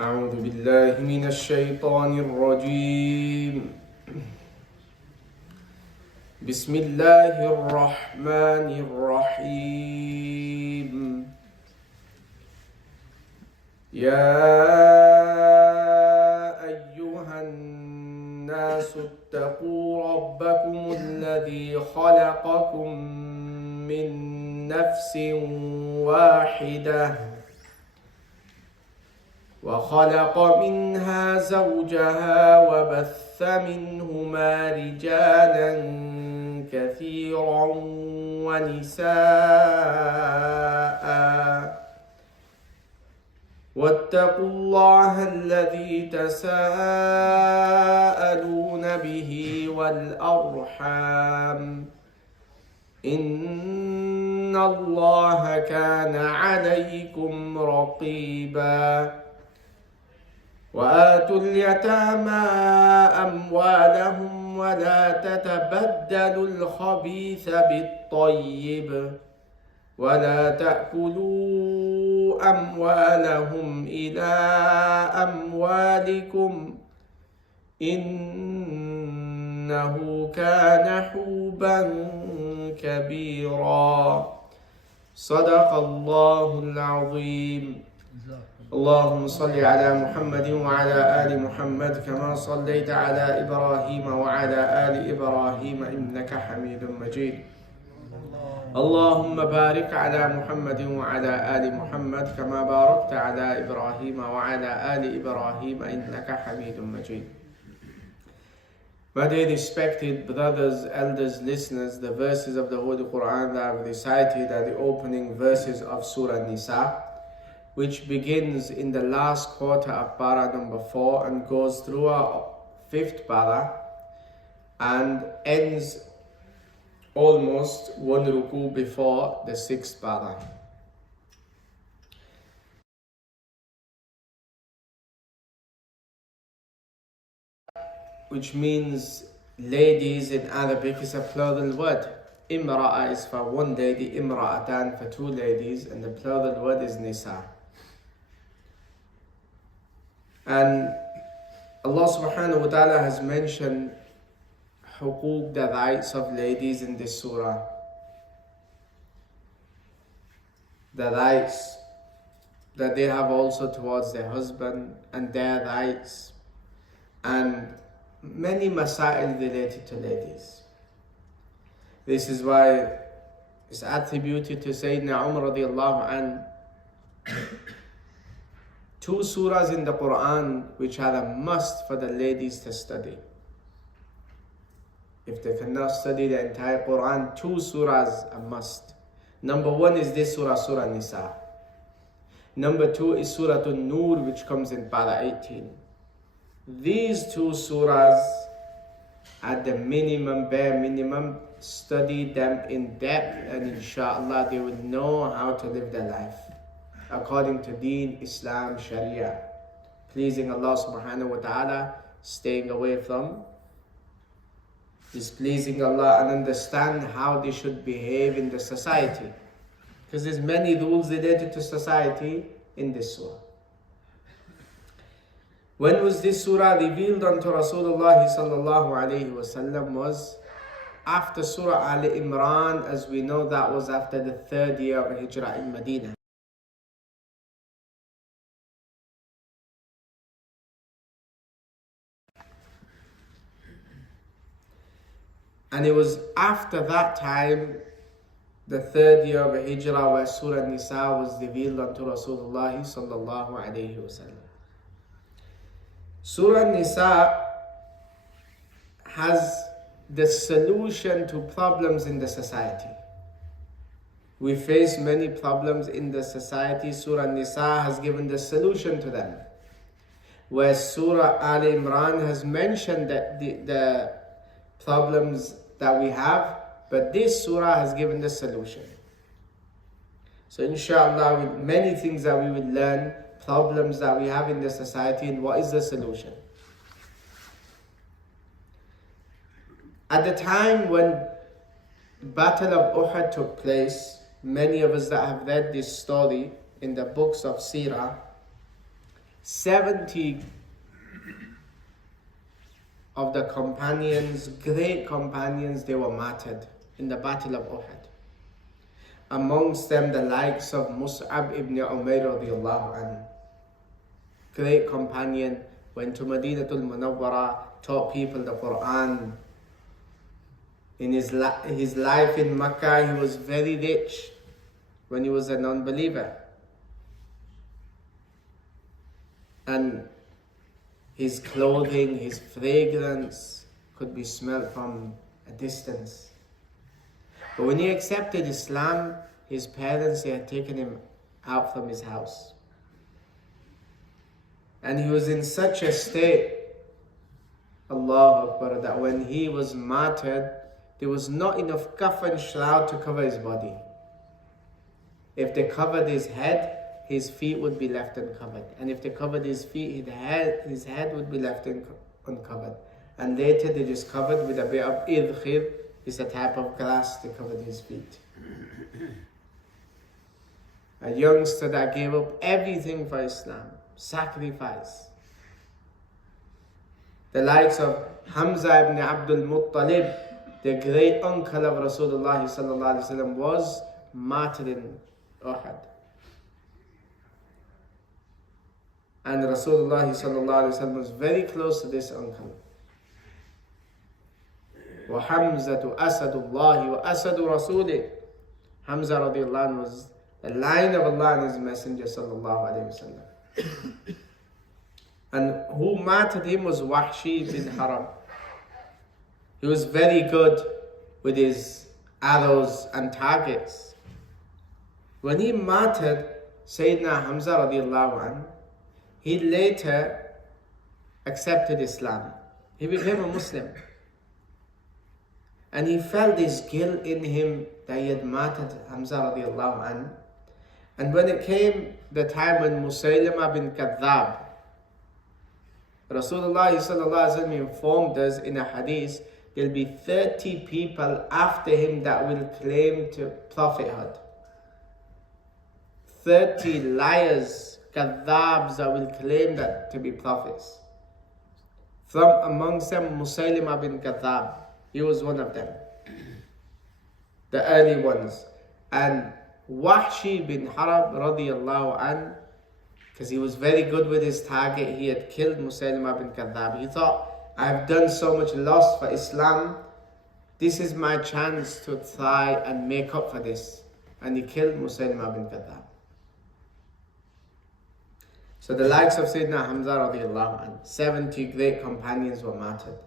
أعوذ بالله من الشيطان الرجيم. بسم الله الرحمن الرحيم. يا أيها الناس اتقوا ربكم الذي خلقكم من نفس واحدة وخلق منها زوجها وبث منهما رجالا كثيرا ونساء واتقوا الله الذي تساءلون به والأرحام إن الله كان عليكم رقيبا. وآتوا اليتامى أموالهم ولا تتبدلوا الخبيث بالطيب ولا تأكلوا أموالهم إلى أموالكم إنه كان حوبا كبيرا. صدق الله العظيم. اللهم صل على محمد وعلى آل محمد كما صليت على إبراهيم وعلى آل إبراهيم إنك حميد مجيد. اللهم بارك على محمد وعلى آل محمد كما باركت على إبراهيم وعلى آل إبراهيم إنك حميد مجيد. My dear respected brothers, elders, listeners, the verses of the Holy Quran that I've recited are the opening verses of Surah Nisa, which begins in the last quarter of para number 4 and goes through our 5th para and ends almost one ruku before the 6th para. Which means ladies in Arabic is a plural word. Imra'a is for one lady, imra'atan for two ladies, and the plural word is nisa. And Allah subhanahu wa ta'ala has mentioned huquq, the rights of ladies in this surah. The rights that they have also towards their husband and their rights and many masail related to ladies. This is why it's attributed to Sayyidina Umar radiallahu anhu. Two surahs in the Quran which are a must for the ladies to study. If they cannot study the entire Quran, two surahs are must. Number one is this surah, Surah Nisa. Number two is Surah An-Nur, which comes in para 18. These two surahs, at the minimum, bare minimum, study them in depth, and inshallah they will know how to live their life according to Deen, Islam, Sharia, pleasing Allah subhanahu wa ta'ala, staying away from displeasing Allah, and understand how they should behave in the society, because there's many rules related to society in this surah. When was this surah revealed unto Rasulullah sallallahu alayhi wasallam? Was after Surah Al Imran. As we know, that was after the 3rd year of Hijrah in Medina. And it was after that time, the 3rd year of Hijrah, where Surah Nisa was revealed unto Rasulullah sallallahu alayhi wasallam. Surah Nisa has the solution to problems in the society. We face many problems in the society. Surah Nisa has given the solution to them. Where Surah Al Imran has mentioned that the problems that we have, but this surah has given the solution. So inshallah, with many things that we will learn, problems that we have in the society, and what is the solution. At the time when Battle of Uhud took place, many of us that have read this story in the books of Seerah 70 of the companions, great companions, they were martyred in the Battle of Uhud. Amongst them, the likes of Mus'ab ibn Umair radiallahu anhu. Great companion, went to Madinatul Munawwara, taught people the Quran. In his life in Makkah, he was very rich when he was a non-believer. And his clothing, his fragrance could be smelled from a distance. But when he accepted Islam, his parents, they had taken him out from his house. And he was in such a state, Allahu Akbar, that when he was martyred, there was not enough kafan shroud to cover his body. If they covered his head, his feet would be left uncovered. And if they covered his feet, his head would be left uncovered. And later they just covered with a bit of idkhir. It's a type of glass they covered his feet. A youngster that gave up everything for Islam, sacrifice. The likes of Hamza ibn Abdul Muttalib, the great uncle of Rasulullah sallallahu alaihi wasallam, was martyred in Uhud. And Rasulullah sallallahu alaihi wasallam was very close to this uncle. وَحَمْزَةُ أَسَدُ اللَّهِ وَأَسَدُ رَسُولِهِ. Hamza radiallahu anhu was the lion of Allah and His Messenger sallallahu alayhi wasallam. And who martyred him was Wahshi bin Harb. He was very good with his arrows and targets. When he martyred Sayyidina Hamza radiallahu anhu, he later accepted Islam. He became a Muslim. And he felt this guilt in him that he had martyred Hamza radiallahu anhu. And when it came the time when Musaylima bin Kadhab, Rasulullah sallallahu alaihi wasallam informed us in a hadith, there'll be 30 people after him that will claim to prophethood. 30 liars, kadhabs, that will claim that to be prophets. From amongst them, Musaylima bin Kadhab. He was one of them. The early ones. And Wahshi bin Harb radiallahu an, because he was very good with his target, he had killed Musaylima bin Kadhab. He thought, I've done so much loss for Islam, this is my chance to try and make up for this. And he killed Musaylima bin Kadhab. So the likes of Sayyidina Hamza radiallahu an, 70 great companions were martyred.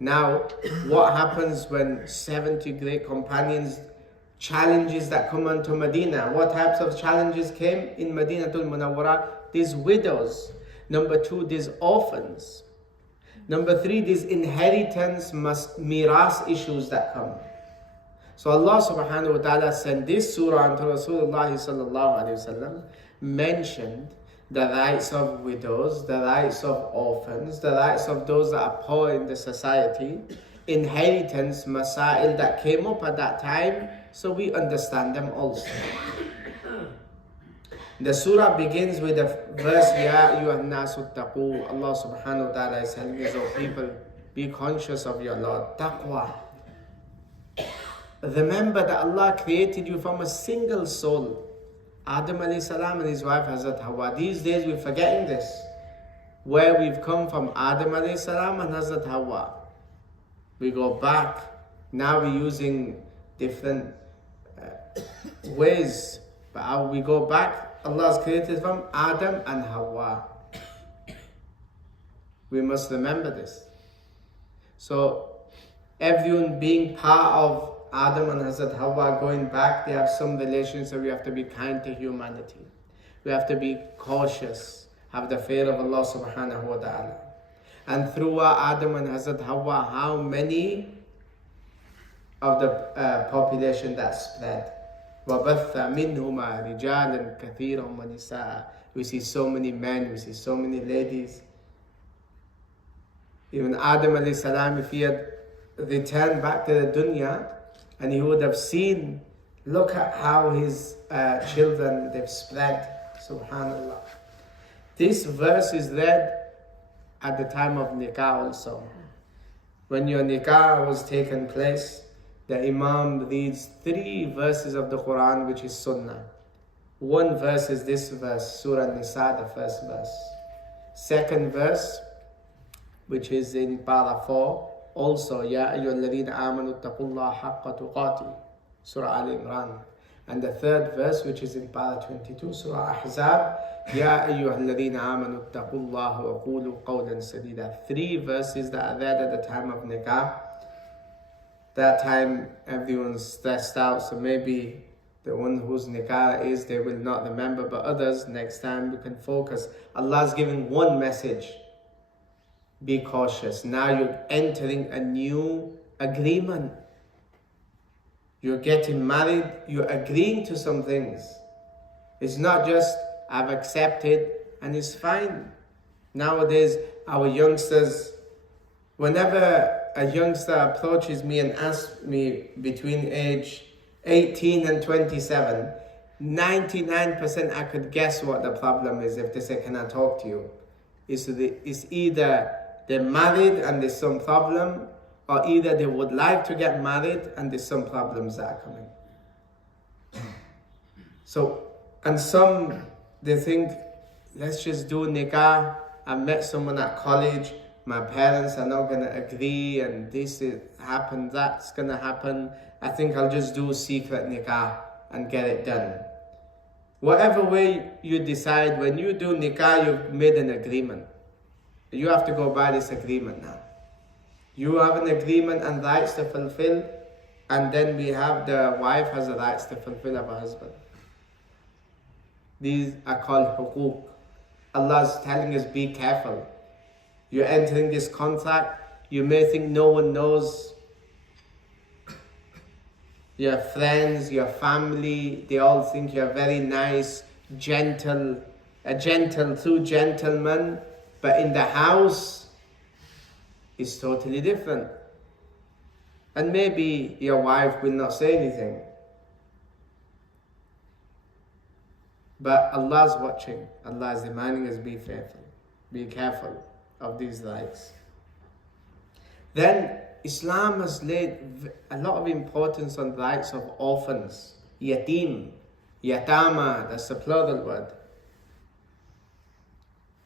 Now, what happens when 70 great companions, challenges that come onto Medina? What types of challenges came in Madinatul Munawwara? There's widows. Number 2, there's orphans. Number 3, there's inheritance, miras issues that come. So Allah subhanahu wa ta'ala sent this surah unto Rasulullah sallallahu alayhi wasallam, mentioned the rights of widows, the rights of orphans, the rights of those that are poor in the society, inheritance, masail that came up at that time, so we understand them also. The surah begins with the verse, Ya ayyuhan nasu taqoo. Allah subhanahu wa ta'ala is telling us, oh people, be conscious of your Lord. Taqwa. Remember that Allah created you from a single soul. Adam alayhi salam and his wife Hazrat Hawa. These days we're forgetting this. Where we've come from, Adam alayhi salam and Hazrat Hawa. We go back. Now we're using different ways. But how we go back, Allah has created from Adam and Hawa. We must remember this. So everyone being part of Adam and Hazrat Hawa, going back, they have some relations, so we have to be kind to humanity. We have to be cautious, have the fear of Allah subhanahu wa ta'ala. And through Adam and Hazrat Hawa, how many of the population that spread? وَبَثَّ مِنْهُمَا رِجَالًا كَثِيرًا وَنِسَاءً. We see so many men, we see so many ladies. Even Adam alayhi salam, if he had returned back to the dunya, and he would have seen, look at how his children, they've spread, subhanallah. This verse is read at the time of nikah also. When your nikah was taken place, the Imam reads 3 verses of the Quran, which is Sunnah. One verse is this verse, Surah Nisa, the first verse. Second verse, which is in para 4, also, Ya ayyuhalladhina amanu taqullaha haqqa tuqati, Surah Al Imran. And the third verse, which is in para 22, Surah Ahzab, Ya ayyuhalladhina amanu taqullaha wa qulu qawlan sadida. 3 verses that are read at the time of nikah. That time everyone's stressed out, so maybe the one whose nikah is, they will not remember, but others, next time we can focus. Allah's giving one message. Be cautious. Now you're entering a new agreement. You're getting married, you're agreeing to some things. It's not just, I've accepted and it's fine. Nowadays, our youngsters, whenever a youngster approaches me and asks me between age 18 and 27, 99% I could guess what the problem is if they say, can I talk to you? It's either they're married and there's some problem, or either they would like to get married and there's some problems that are coming. So, and some, they think, let's just do nikah. I met someone at college, my parents are not going to agree, and this happened, that's going to happen. I think I'll just do secret nikah and get it done. Whatever way you decide, when you do nikah, you've made an agreement. You have to go by this agreement now. You have an agreement and rights to fulfill, and then we have the wife has the rights to fulfill of her husband. These are called hukuk. Allah is telling us, be careful. You're entering this contract, you may think no one knows. Your friends, your family, they all think you're very nice, gentle, a gentle, true gentleman, but in the house, it's totally different. And maybe your wife will not say anything. But Allah's watching. Allah is reminding us, be faithful, be careful of these rights. Then Islam has laid a lot of importance on the rights of orphans, yatim, yatama, that's the plural word.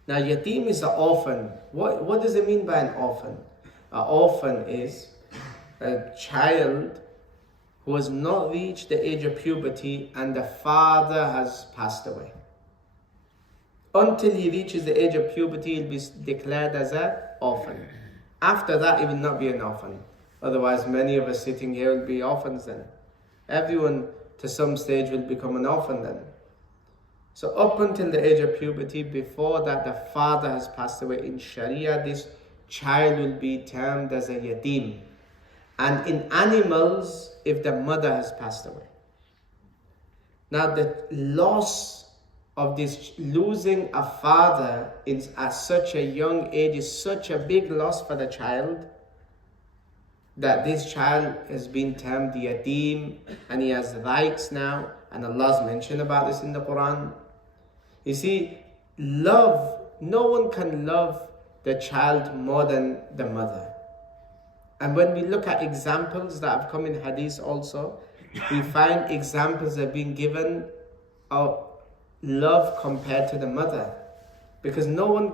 Now yatim is an orphan. What does it mean by an orphan? An orphan is a child who has not reached the age of puberty and the father has passed away. Until he reaches the age of puberty, he'll be declared as an orphan. After that, he will not be an orphan. Otherwise, many of us sitting here will be orphans then. Everyone to some stage will become an orphan then. So up until the age of puberty, before that the father has passed away, in Sharia, this child will be termed as a yatim. And in animals, if the mother has passed away. Now the loss of this, losing a father at such a young age, is such a big loss for the child, that this child has been termed the yatim, and he has rights now, and Allah's mentioned about this in the Quran. You see, love, no one can love the child more than the mother. And when we look at examples that have come in hadith also, we find examples that are being given of love compared to the mother. Because no one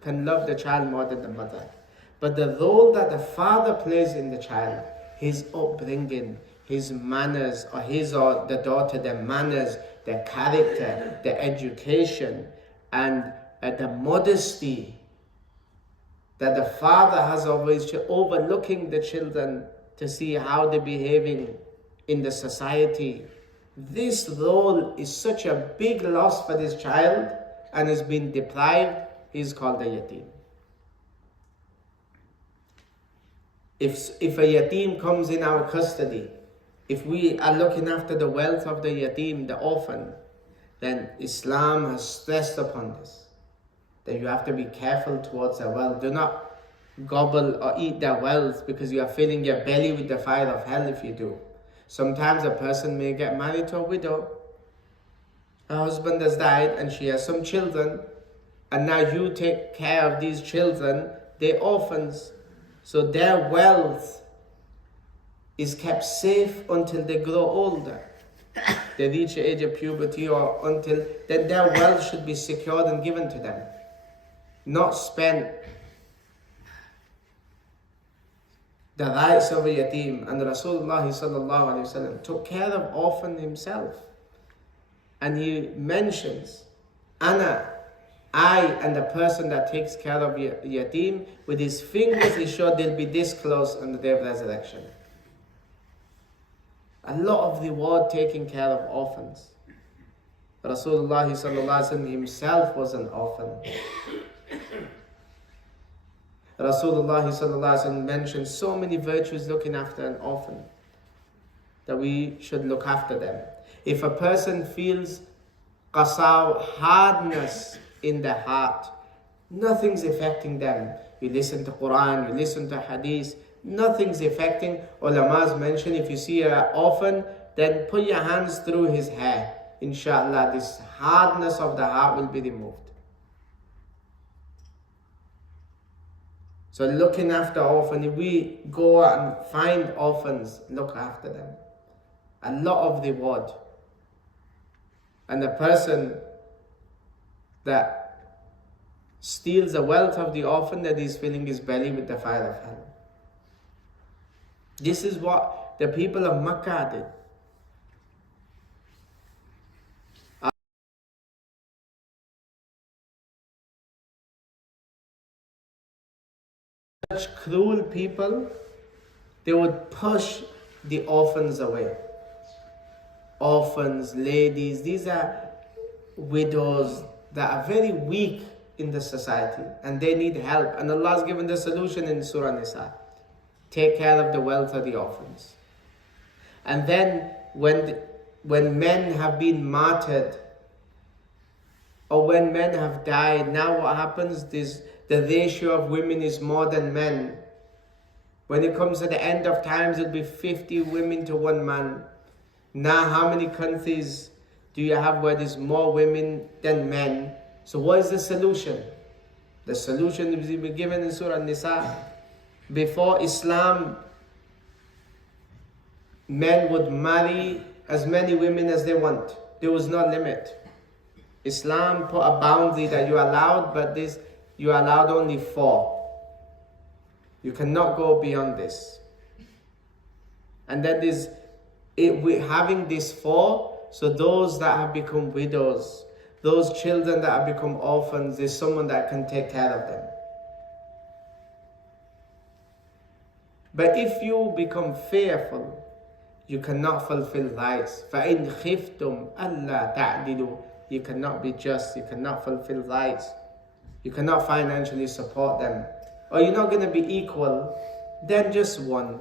can love the child more than the mother. But the role that the father plays in the child, his upbringing, his manners, or his or the daughter, their manners, their character, their education, and the modesty that the father has always, overlooking the children to see how they're behaving in the society. This role is such a big loss for this child and has been deprived. He's called a yatim. If a yatim comes in our custody, if we are looking after the wealth of the yatim, the orphan, then Islam has stressed upon this, that you have to be careful towards their wealth. Do not gobble or eat their wealth, because you are filling your belly with the fire of hell if you do. Sometimes a person may get married to a widow. Her husband has died and she has some children, and now you take care of these children, they're orphans. So their wealth is kept safe until they grow older. They reach the age of puberty or until, then their wealth should be secured and given to them, not spent. The rights of a yatim, and Rasulullah sallallahu alaihi wasallam took care of orphan himself. And he mentions, I and the person that takes care of yatim, with his fingers he showed they'll be this close on the day of resurrection. A lot of reward taking care of orphans. Rasulullah sallallahu alaihi wasallam himself was an orphan. Rasulullah sallallahu alaihi wasallam mentioned so many virtues looking after an orphan, that we should look after them. If a person feels qasaw, hardness in the heart, nothing's affecting them. You listen to Quran, you listen to Hadith, nothing's affecting. Ulama's mention, if you see an orphan, then put your hands through his hair. Inshallah, this hardness of the heart will be removed. So looking after orphans, if we go out and find orphans, look after them. A lot of reward. And the person that steals the wealth of the orphan, that is filling his belly with the fire of hell. This is what the people of Makkah did. Such cruel people, they would push the orphans away. Orphans, ladies, these are widows that are very weak in the society and they need help. And Allah has given the solution in Surah Nisa. Take care of the wealth of the orphans. And then when men have been martyred, or when men have died, now what happens is the ratio of women is more than men. When it comes to the end of times, it'll be 50 women to 1 man. Now, how many countries do you have where there's more women than men? So what is the solution? The solution is given in Surah Nisa. Before Islam, men would marry as many women as they want. There was no limit. Islam put a boundary that you're allowed, but this you are allowed only 4. You cannot go beyond this. And then having this 4, so those that have become widows, those children that have become orphans, there's someone that can take care of them. But if you become fearful, you cannot fulfill rights. فَإِنْ خِفْتُمْ أَلَّا تَعْدِلُوا. You cannot be just, you cannot fulfill rights. You cannot financially support them. Or you're not going to be equal, then just one.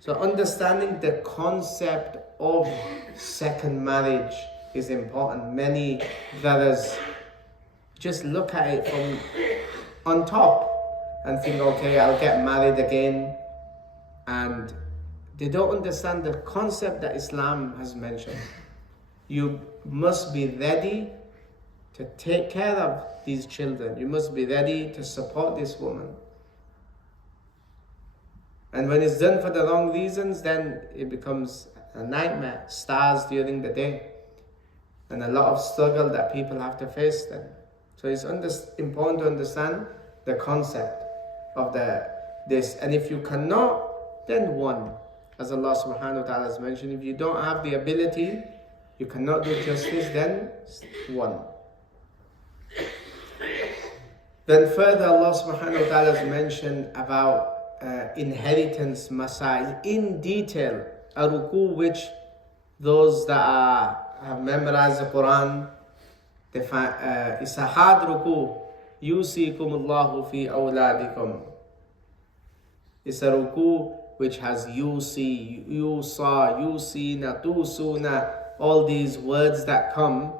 So understanding the concept of second marriage is important. Many brothers just look at it from on top and think, okay, I'll get married again. And they don't understand the concept that Islam has mentioned. You must be ready to take care of these children. You must be ready to support this woman. And when it's done for the wrong reasons, then it becomes a nightmare. Stars during the day. And a lot of struggle that people have to face then. So it's important to understand the concept of this. And if you cannot, then one. As Allah subhanahu wa ta'ala has mentioned, if you don't have the ability, you cannot do justice, then one. Then further, Allah subhanahu wa ta'ala has mentioned about inheritance masail in detail. A ruku which those that have memorized the Quran, it's a hard ruku. Yusikumullahu fi awladikum. It's a ruku which has yusi, yusa, yusina, tusuna, all these words that come,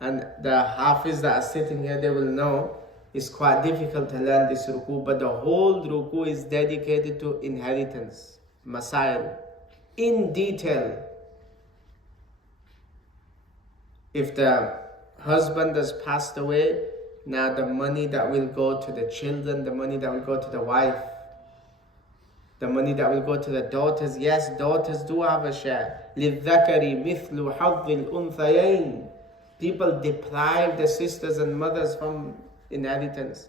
and the hafiz that are sitting here, they will know it's quite difficult to learn this ruku, but the whole ruku is dedicated to inheritance, masail, in detail. If the husband has passed away, now the money that will go to the children, the money that will go to the wife, the money that will go to the daughters. Yes, daughters do have a share. لِلذَّكَرِ مِثْلُ حَظِّ الْأُنْثَيَيْنِ. People deprive the sisters and mothers from inheritance.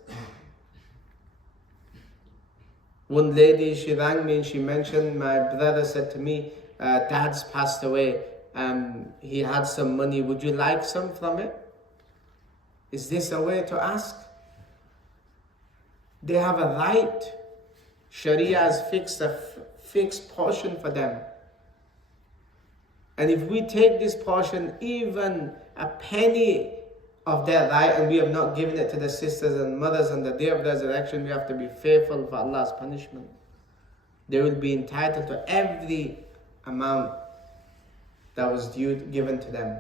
One lady, she rang me and she mentioned, my brother said to me, Dad's passed away. He had some money. Would you like some from it? Is this a way to ask? They have a right. Sharia has fixed a fixed portion for them. And if we take this portion, even a penny of their right, and we have not given it to the sisters and mothers on the day of resurrection, we have to be fearful for Allah's punishment. They will be entitled to every amount that was given to them.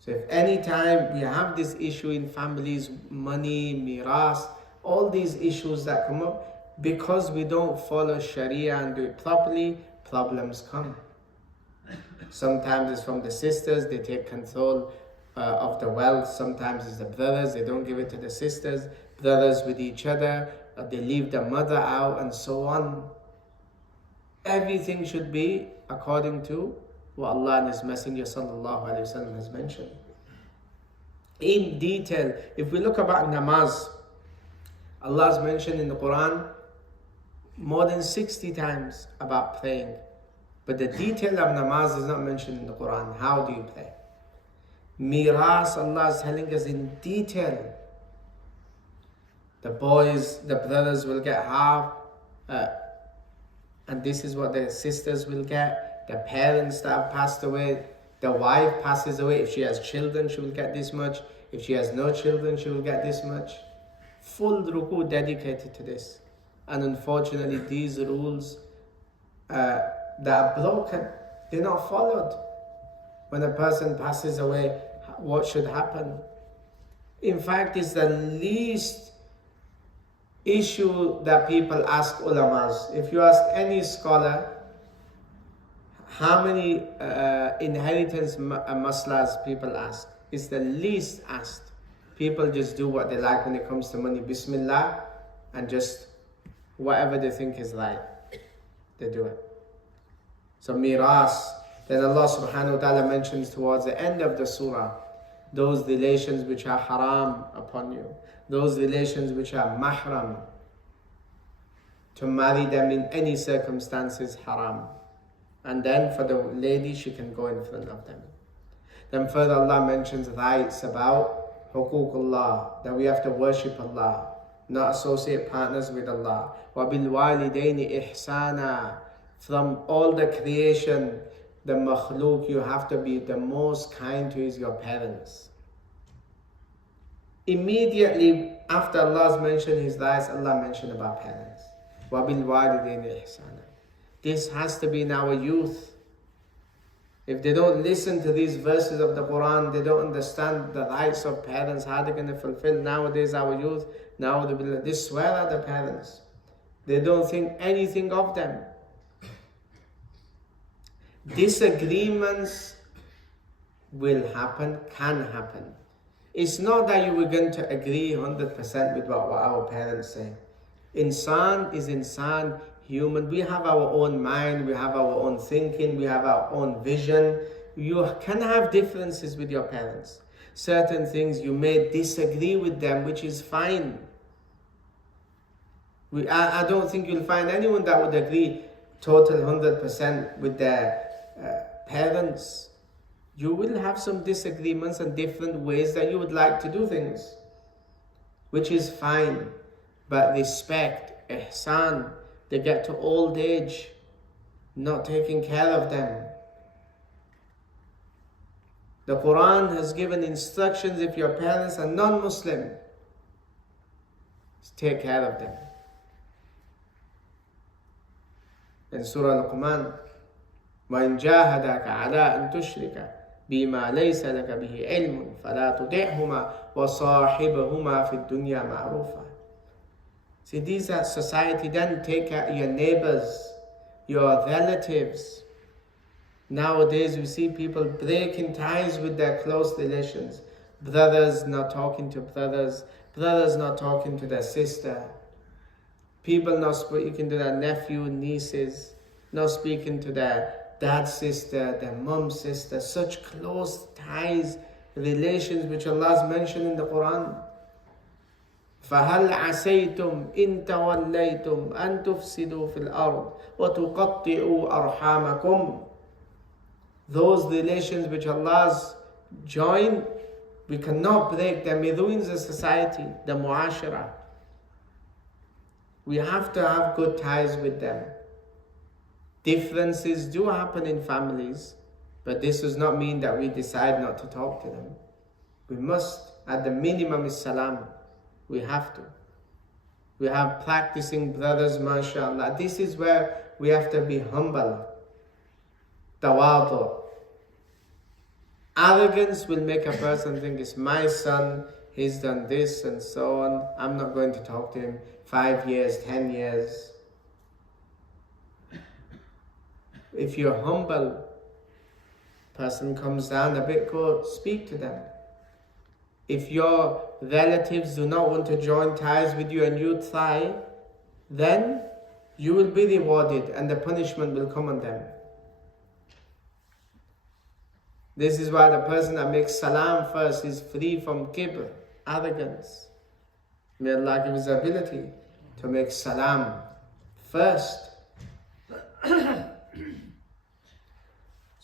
So if any time we have this issue in families, money, miras, all these issues that come up, because we don't follow Sharia and do it properly, problems come. Sometimes it's from the sisters, they take control of the wealth. Sometimes it's the brothers, they don't give it to the sisters. Brothers with each other, they leave the mother out, and so on. Everything should be according to what Allah and His Messenger sallallahu alaihi wasallam has mentioned. In detail, if we look about namaz, Allah has mentioned in the Quran more than 60 times about praying. But the detail of namaz is not mentioned in the Quran. How do you pray? Miras, Allah is telling us in detail. The boys, the brothers will get half, and this is what the sisters will get. The parents that have passed away, the wife passes away. If she has children, she will get this much. If she has no children, she will get this much. Full ruku dedicated to this. And unfortunately, these rules that are broken, they're not followed. When a person passes away, what should happen? In fact, it's the least issue that people ask ulamas. If you ask any scholar, how many inheritance maslas people ask? It's the least asked. People just do what they like when it comes to money. Bismillah, and just whatever they think is right, they do it. So miras, then Allah subhanahu wa ta'ala mentions towards the end of the surah, those relations which are haram upon you, those relations which are mahram. To marry them in any circumstances haram. And then for the lady, she can go in front of them. Then further Allah mentions rights about huququllah, that we have to worship Allah, not associate partners with Allah. وَبِالْوَالِدَيْنِ إِحْسَانًا. From all the creation, the makhluk, you have to be the most kind to is your parents. Immediately after Allah's mentioned His rights, Allah mentioned about parents. وَبِالْوَالِدَيْنِ إِحْسَانًا. This has to be in our youth. If they don't listen to these verses of the Quran, they don't understand the rights of parents, how they're going to fulfill. Nowadays our youth, now they swear at the parents. They don't think anything of them. Disagreements will happen, can happen. It's not that you were going to agree 100% with what our parents say. Insan is insan, human. We have our own mind, we have our own thinking, we have our own vision. You can have differences with your parents. Certain things you may disagree with them, which is fine. I don't think you'll find anyone that would agree total 100% with their parents. You will have some disagreements and different ways that you would like to do things, which is fine. But respect, ihsan, they get to old age, not taking care of them. The Quran has given instructions, if your parents are non-Muslim, take care of them. In Surah Al-Quran, وَإِنْ جَاهَدَاكَ عَلَىٰ أَن تُشْرِكَ بِمَا لَيْسَ لَكَ بِهِ عِلْمٌ فَلَا تُطِعْهُمَا وَصَاحِبْهُمَا فِي الدُّنْيَا مَعْرُوفًا. See, these are society. Then take care of your neighbors, your relatives. Nowadays we see people breaking ties with their close relations. Brothers not talking to brothers, brothers not talking to their sister, people not speaking to their nephew, nieces, not speaking to their dad's sister, their mom's sister. Such close ties, relations which Allah has mentioned in the Quran. فَهَلْ عَسَيْتُمْ إِن تَوَلَّيْتُمْ أَن تُفْسِدُوا فِي الْأَرْضِ وَتُقَطِّعُوا أَرْحَامَكُمْ. Those relations which Allah's joined, we cannot break them. It ruins the society, the muashara. We have to have good ties with them. Differences do happen in families, but this does not mean that we decide not to talk to them. We must, at the minimum, is salam. We have to. We have practicing brothers, mashallah. This is where we have to be humble. Tawadu. Arrogance will make a person think, it's my son, he's done this and so on. I'm not going to talk to him 5 years, 10 years. If you're humble, person comes down a bit, go speak to them. If your relatives do not want to join ties with you and you try, then you will be rewarded and the punishment will come on them. This is why the person that makes salam first is free from kibr, arrogance. May Allah give his ability to make salam first. So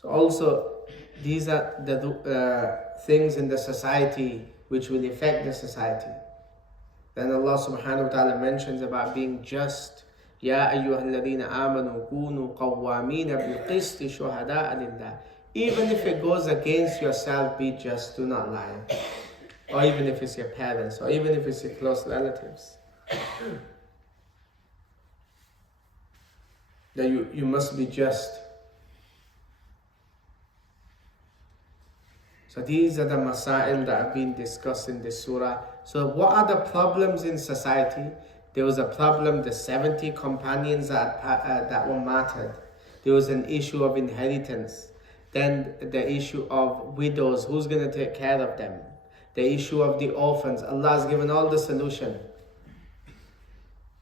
also, these are the things in the society which will affect the society. Then Allah subhanahu wa ta'ala mentions about being just. Ya ayyuhalladhina amanu kunu qawwamina bil qisti shuhada'a lillah. Even if it goes against yourself, be just, do not lie. Or even if it's your parents, or even if it's your close relatives. That you must be just. So these are the masail that have been discussed in this surah. So what are the problems in society? There was a problem, the 70 companions that were martyred. There was an issue of inheritance. Then the issue of widows, who's going to take care of them? The issue of the orphans. Allah has given all the solution.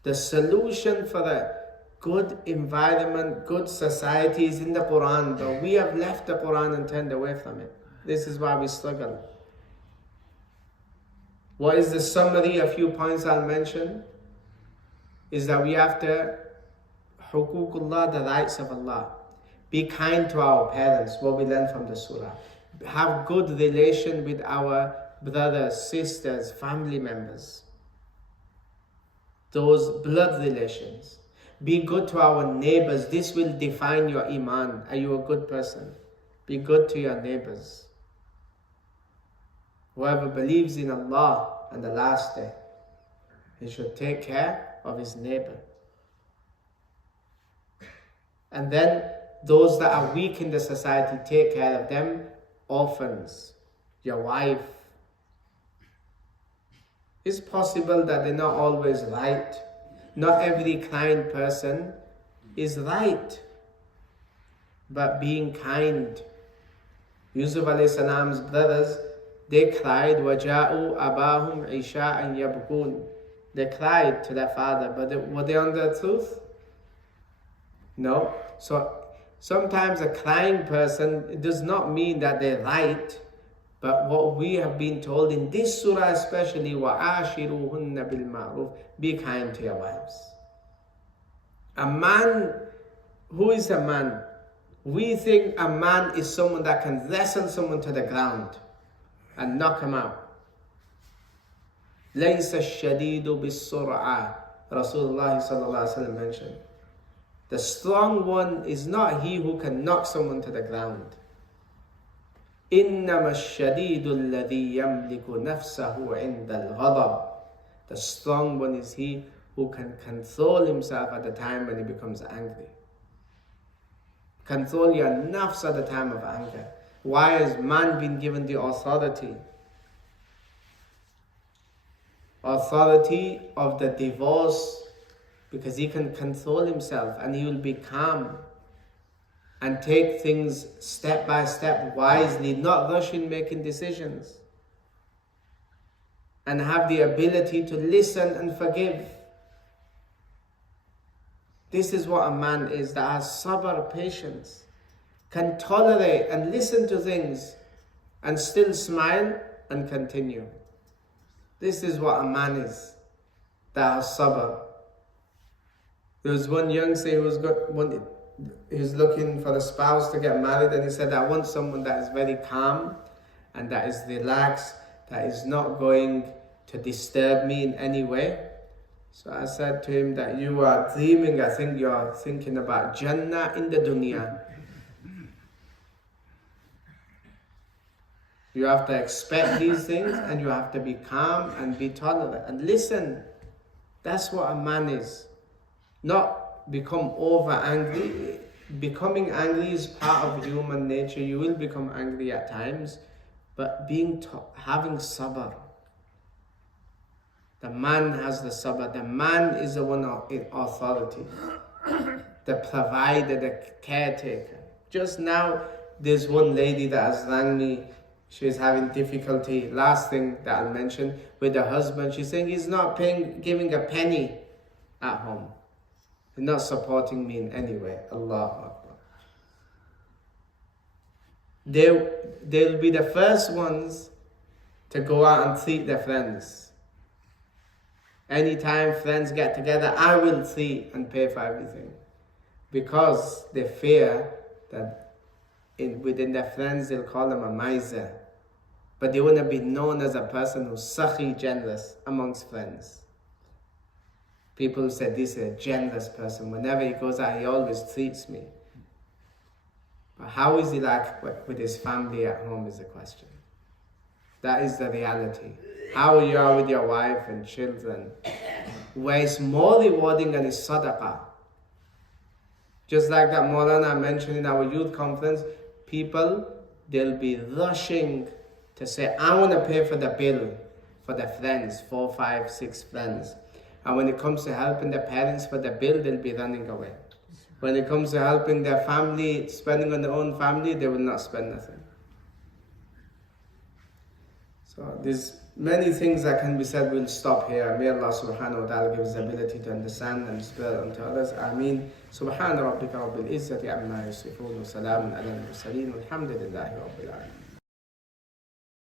The solution for a good environment, good society is in the Quran. But we have left the Quran and turned away from it. This is why we struggle. What is the summary? A few points I'll mention is that we have to huququllah, the rights of Allah. Be kind to our parents, what we learn from the surah. Have good relation with our brothers, sisters, family members. Those blood relations. Be good to our neighbors. This will define your iman. Are you a good person? Be good to your neighbors. Whoever believes in Allah and the last day, he should take care of his neighbor. And then those that are weak in the society, take care of them. Orphans, your wife. It's possible that they're not always right. Not every kind person is right. But being kind. Yusuf alayhi salam's brothers, they cried, وَجَاءُوا أَبَاهُمْ عِشَاءً يَبْكُونَ. They cried to their father, but were they on the truth? No. So sometimes a crying person, it does not mean that they're right, but what we have been told in this surah especially, وَعَاشِرُوهُنَّ بِالْمَعْرُوفِ. Be kind to your wives. A man, who is a man? We think a man is someone that can wrestle someone to the ground and knock him out. لَيْسَ الشَّدِيدُ بِالسُّرْعَةِ. Rasulullah sallallahu alaihi wasallam mentioned. The strong one is not he who can knock someone to the ground. إِنَّمَا الشَّدِيدُ الَّذِي يَمْلِكُ نَفْسَهُ عِنْدَ الْغَضَبِ. The strong one is he who can control himself at the time when he becomes angry. Control your nafs at the time of anger. Why has man been given the authority? Authority of the divorce, because he can control himself and he will be calm. and take things step by step wisely, not rush in making decisions, and have the ability to listen and forgive. This is what a man is, that has sabr, patience, can tolerate and listen to things and still smile and continue. This is what a man is, that has sabr. There was one youngster who was looking for a spouse to get married, and he said, I want someone that is very calm and that is relaxed, that is not going to disturb me in any way. So I said to him that you are dreaming. I think you are thinking about Jannah in the dunya. You have to expect these things, and you have to be calm and be tolerant and listen. That's what a man is. Not become over angry. Becoming angry is part of human nature. You will become angry at times, but having sabr. The man has the sabr. The man is the one in authority, the provider, the caretaker. Just now, there's one lady that has rang me. She's having difficulty, last thing that I'll mention, with her husband. She's saying he's not giving a penny at home. He's not supporting me in any way. Allahu Akbar. They'll be the first ones to go out and treat their friends. Anytime friends get together, I will treat and pay for everything. Because they fear that within their friends, they'll call them a miser. But they want to be known as a person who's sakhi, generous amongst friends. People say, this is a generous person. Whenever he goes out, he always treats me. But how is he like with his family at home is the question. That is the reality. How you are with your wife and children, where it's more rewarding than his sadaqah. Just like that Maulana mentioned in our youth conference, people, they'll be rushing to say, I want to pay for the bill for the friends, 4, 5, 6 friends. And when it comes to helping the parents for the bill, they'll be running away. When it comes to helping their family, spending on their own family, they will not spend nothing. So there's many things that can be said. We'll stop here. May Allah subhanahu wa ta'ala give us the ability to understand and spread unto others. Ameen. Subhana rabbika rabbil izzati amma yasifun wa salamun ala al-mursaleen walhamdulillahi rabbil alamin.